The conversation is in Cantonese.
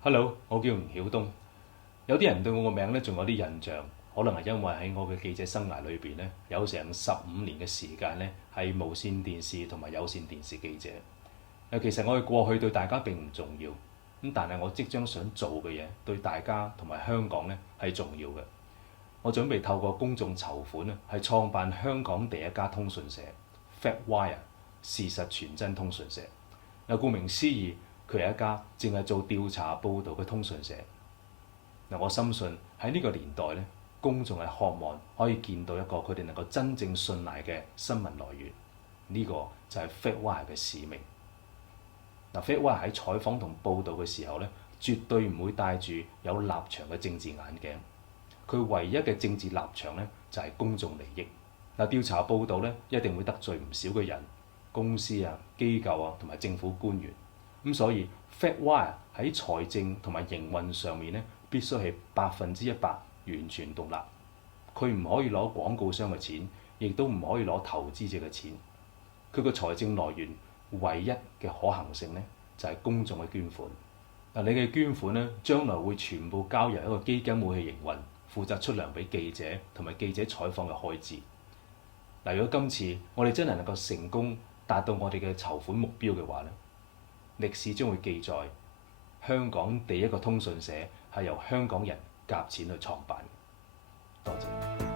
Hello，我叫吳曉東。有啲人對我個名咧仲有啲印象，可能係因為喺我嘅記者生涯裏邊咧，有成15年嘅時間咧係無線電視同埋有線電視記者。其實我嘅過去對大家並唔重要，但係我即將想做嘅嘢對大家同埋香港咧係重要嘅。我準備透過公眾籌款啊，係創辦香港第一家通訊社 FactWire 事實傳真通訊社。顧名思義，佢係一家淨係做調查報導嘅通訊社。我深信喺呢個年代咧，公眾係渴望可以見到一個佢哋能夠真正信賴嘅新聞來源。呢個就係 FactWire 嘅使命。FactWire 喺採訪同報導嘅時候咧，絕對唔會戴住有立場嘅政治眼鏡。佢唯一嘅政治立場咧就係公眾利益。調查報導咧一定會得罪唔少嘅人、公司啊、機構啊同埋政府官員。所以 FactWire 喺財政同埋營運上面咧，必須係100%完全獨立。佢唔可以攞廣告商嘅錢，亦都唔可以攞投資者嘅錢。佢個財政來源唯一嘅可行性咧，就係公眾嘅捐款。你嘅捐款咧，將來會全部交由一個基金會去營運，負責出糧俾記者同埋記者採訪嘅開支。如果今次我哋真係能夠成功達到我哋嘅籌款目標嘅話咧，歷史將會記載香港第一個通訊社係由香港人夾錢去創辦。多謝。